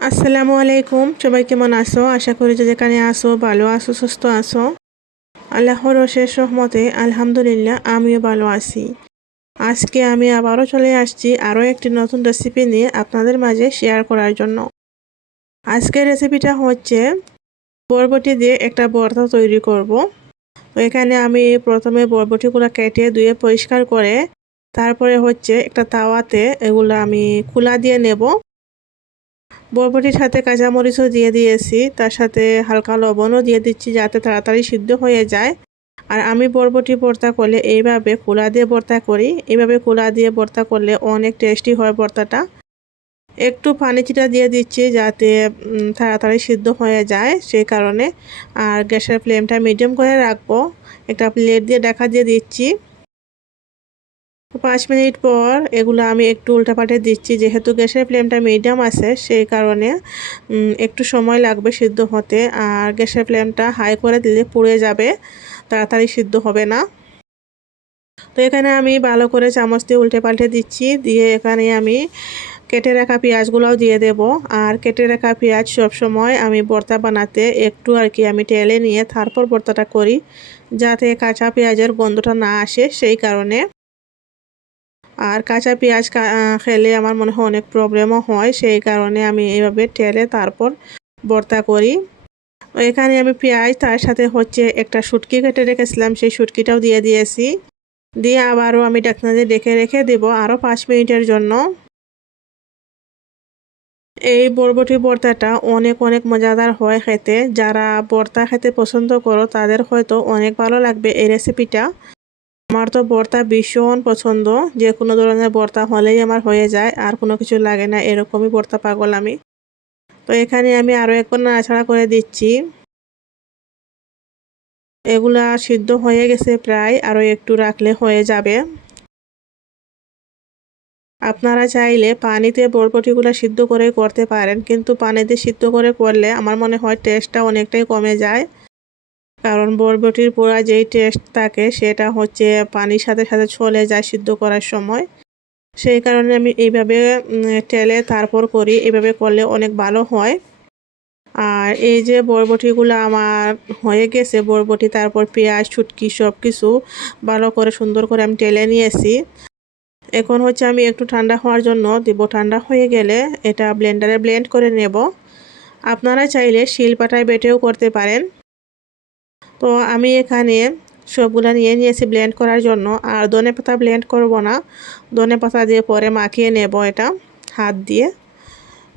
আসসালামু আলাইকুম। সবাই কেমন আসো আশা করি যে যেখানে আসো ভালো আসো সুস্থ আছো। আল্লাহর শেষ রহমতে, আলহামদুলিল্লাহ, আমিও ভালো আছি। আজকে আমি আবারও চলে আসছি আরও একটি নতুন রেসিপি নিয়ে আপনাদের মাঝে শেয়ার করার জন্য। আজকের রেসিপিটা হচ্ছে বরবটি দিয়ে একটা বর্তা তৈরি করব। এখানে আমি প্রথমে বরবটিগুলো কেটে ধুয়ে পরিষ্কার করে, তারপরে হচ্ছে একটা তাওয়াতে এগুলো আমি খোলা দিয়ে নেব। বরবটির সাথে কাঁচামরিচও দিয়ে দিয়েছি। তার সাথে হালকা লবণও দিয়ে দিচ্ছি যাতে তাড়াতাড়ি সিদ্ধ হয়ে যায়। আর আমি বরবটি ভর্তা করলে এইভাবে খোলা দিয়ে ভর্তা করি। এইভাবে খোলা দিয়ে ভর্তা করলে অনেক টেস্টি হয় ভর্তাটা। একটু পানি চিটা দিয়ে দিচ্ছি যাতে তাড়াতাড়ি সিদ্ধ হয়ে যায় সেই কারণে। আর গ্যাসের ফ্লেমটা মিডিয়াম করে রাখব। একটা প্লেট দিয়ে দেখা দিয়ে দিচ্ছি। পাঁচ মিনিট পর এগুলো আমি একটু উল্টাপাল্টে দিচ্ছি। যেহেতু গ্যাসের ফ্লেমটা মিডিয়াম আছে, সেই কারণে একটু সময় লাগবে সিদ্ধ হতে। আর গ্যাসের ফ্লেমটা হাই করে দিলে পুড়ে যাবে, তাড়াতাড়ি সিদ্ধ হবে না। তো এখানে আমি ভালো করে চামচ দিয়ে উল্টে পাল্টে দিচ্ছি। দিয়ে এখানে আমি কেটে রাখা পেঁয়াজগুলোও দিয়ে দেব। আর কেটে রাখা পেঁয়াজ সবসময় আমি ভর্তা বানাতে একটু আর কি আমি টেলে নিয়ে তারপর ভর্তাটা করি, যাতে কাঁচা পেঁয়াজের গন্ধটা না আসে, সেই কারণে। আর কাঁচা পেঁয়াজ খেলে আমার মনে হয় অনেক প্রবলেমও হয়। সেই কারণে আমি এইভাবে টেলে তারপর ভর্তা করি। এখানে আমি পেঁয়াজ, তার সাথে হচ্ছে একটা শুটকি কেটে রেখেছিলাম। সেই শুটকিটাও দিয়ে দিয়েছি। দিয়ে আবারও আমি ডাকনা দিয়ে ডেকে রেখে দেব আরও পাঁচ মিনিটের জন্য। এই বরবটি ভর্তাটা অনেক অনেক মজাদার হয় খেতে। যারা ভর্তা খেতে পছন্দ করো, তাদের হয়তো অনেক ভালো লাগবে এই রেসিপিটা আমার তো বর্তা ভীষণ পছন্দ। যে কোনো ধরনের বর্তা হলেই আমার হয়ে যায়, আর কোনো কিছু লাগে না, এরকমই বর্তা পাগল আমি। তো এখানে আমি আরও একবার নাড়াছাড়া করে দিচ্ছি। এগুলা সিদ্ধ হয়ে গেছে প্রায় আরও একটু রাখলে হয়ে যাবে। আপনারা চাইলে পানিতে বরবটিগুলো সিদ্ধ করে করতে পারেন, কিন্তু পানিতে সিদ্ধ করে করলে আমার মনে হয় টেস্টটা অনেকটাই কমে যায়। কারণ বরবটির পোড়া যেই টেস্ট থাকে, সেটা হচ্ছে পানির সাথে সাথে চলে যায় সিদ্ধ করার সময়। সেই কারণে আমি এইভাবে টেলে তারপর করি, এইভাবে করলে অনেক ভালো হয়। আর এই যে বরবটিগুলো আমার হয়ে গেছে, বরবটি, তারপর পেঁয়াজ ছুটকি সব কিছু ভালো করে সুন্দর করে আমি টেলে নিয়েছি। এখন হচ্ছে আমি একটু ঠান্ডা হওয়ার জন্য দিব, ঠান্ডা হয়ে গেলে এটা ব্লেন্ডারে ব্লেন্ড করে নেব। আপনারা চাইলে শিল শিলপাটায় বেটেও করতে পারেন। তো আমি এখানে সবগুলো নিয়ে নিয়েছি ব্লেন্ড করার জন্য। আর ধনে পাতা ব্লেন্ড করব না। ধনে পাতা দিয়ে পরে মাখিয়ে নেব এটা হাত দিয়ে।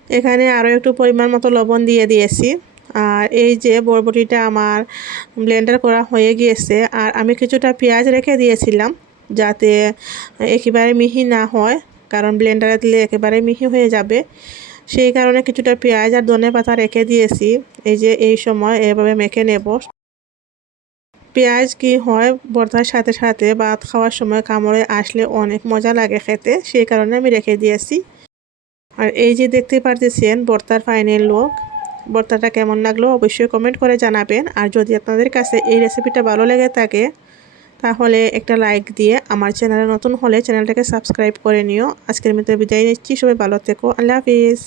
এখানে আরও একটু পরিমাণ মতো লবণ দিয়ে দিয়েছি। আর এই যে বরবটিটা আমার ব্লেন্ডার করা হয়ে গিয়েছে। আর আমি কিছুটা পেঁয়াজ রেখে দিয়েছিলাম যাতে একেবারে মিহি না হয়, কারণ ব্লেন্ডারে দিলে একেবারে মিহি হয়ে যাবে। সেই কারণে কিছুটা পেঁয়াজ আর ধনে পাতা রেখে দিয়েছি। এই যে এই সময় এভাবে মেখে নেব। পেঁয়াজ কি হয় ভর্তার সাথে সাথে ভাত খাওয়ার সময় কামড়ে আসলে অনেক মজা লাগে খেতে, সেই কারণে আমি রেখে দিয়েছি। আর এই যে দেখতে পারতেছেন ভর্তার ফাইনাল লোক ভর্তাটা কেমন লাগল অবশ্যই কমেন্ট করে জানাবেন। আর যদি আপনাদের কাছে এই রেসিপিটা ভালো লেগে থাকে, তাহলে একটা লাইক দিয়ে আমার চ্যানেলে নতুন হলে চ্যানেলটাকে সাবস্ক্রাইব করে নিও। আজকের মতো বিদায় নিচ্ছি, সবাই ভালো থেকো, আল্লাহ হাফিজ।